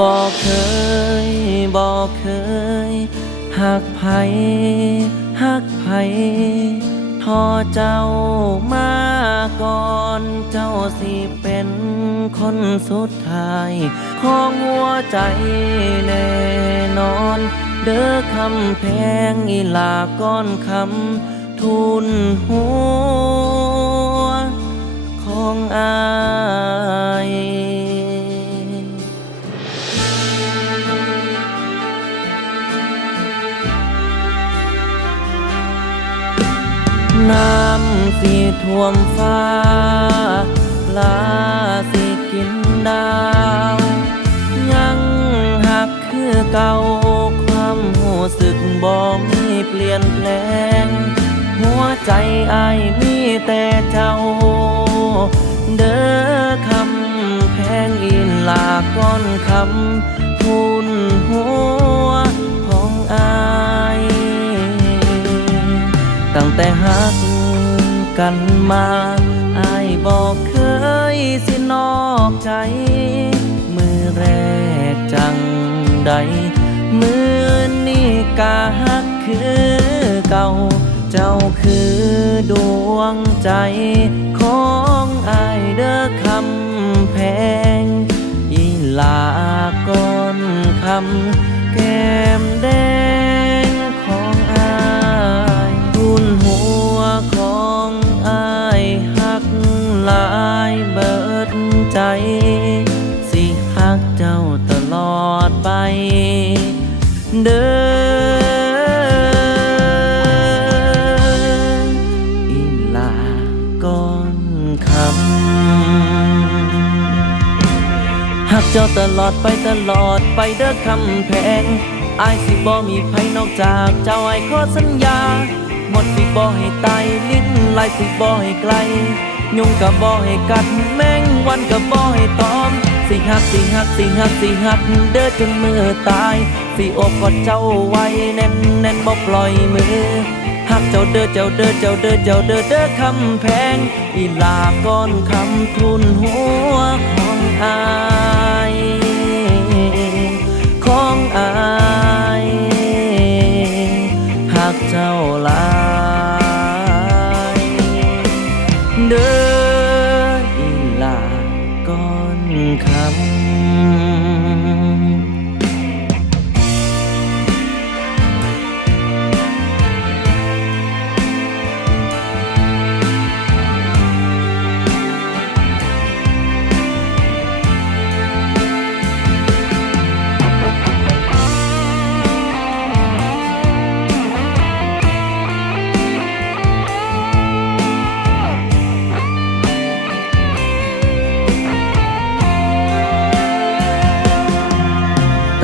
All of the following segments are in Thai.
บอกเคยบอกเคยหักไผหักไผทอเจ้ามาก่อนเจ้าสิเป็นคนสุดท้ายของหัวใจแน่นอน เด้อคำแพงอีลาก้อนคำทุนหัว ของอาย สีท่วมฟ้าปลาสิกินดาว ยังหักคือเก่าความหูสึกบ่มีเปลี่ยนแปลง หัวใจอายมีแต่เจ้า เด้อคำแพงอินลาก้อนคำทุนหัวของอาย ตั้งแต่หัก กันมาอายบอกเคยสินอกใจ มือแรกจังใด มือนี้กาหักคือเก่า เจ้าคือดวงใจของอายเด้อคำแพงอีลาก้อนคำ เจ้าตลอดไป เด้ออีลาก้อนคำหากเจ้าตลอดไปตลอดไปเด้อคำแพงอายสิบ่มีไผนอกจากเจ้าไอ้ขอสัญญา หมดสิบ่ให้ตายลิ้นลายสิบ่ให้ไกล ยุงกับบ่ให้กัดแมงวันกับบ่ให้ตอม สิหักสิหักสิหักสิหักเด้อจนมือตาย สิอกกอดเจ้าไว้แน่นแน่นบ่ปล่อยมือหักเจ้าเด้อเจ้าเด้อเจ้าเด้อเจ้าเด้อเด้อคำแพง อีลาก้อนคำทุนหัวของอายของอายหักเจ้าลายเด้อ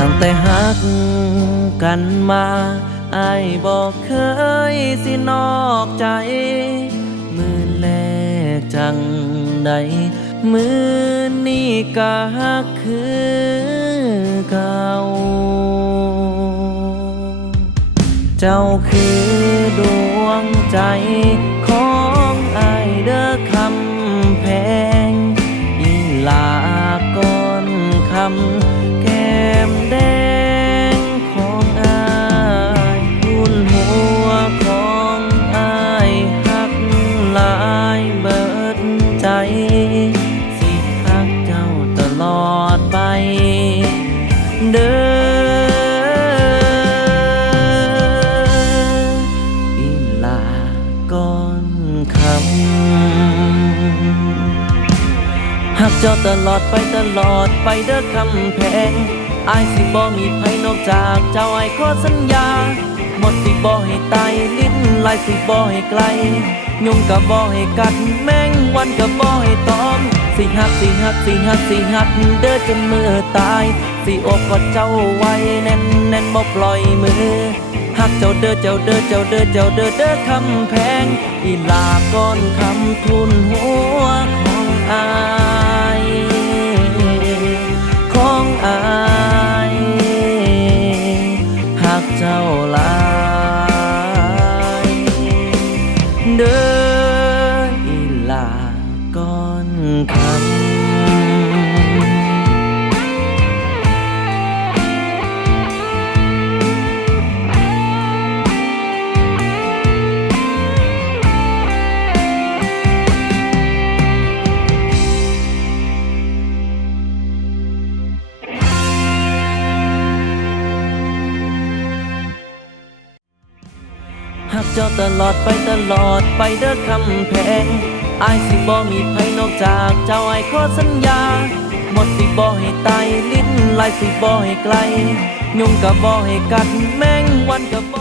ตั้งแต่หักกันมาไอายบอกเคยสินอกใจ มือแรกจังใดมือนี้ก็หักคือเก่า เจ้าคือดวงใจ เด้ออีลาก้อนคำหากเจ้าตลอดไปตลอดไปเด้อคำแพงอายสิบ่มีไผนอกจากเจ้าไอ้ขอสัญญา หมดสิบ่ให้ตายลิ้นลายสิบ่ให้ไกล ยุงกับบ่ให้กัดแมงวันกับบ่ให้ตอม สิหักสิหักสิหักสิหักเด้อจนมือตาย สิอกกอดเจ้าไว้แน่นแน่นบ่ปล่อยมือหักเจ้าเด้อเจ้าเด้อเจ้าเด้อเจ้าเด้อเด้อคำแพงอีลาก้อนคำทุนหัว จ้าตลอดไปตลอดไปเด้อคำแพงอายสิบ่มีไผนอกจากเจ้าไอ้ขอสัญญา หมดสิบ่ให้ตายลิ้นลายสิบ่ให้ไกล ยุงกับบ่ให้กัดแมงวันกับ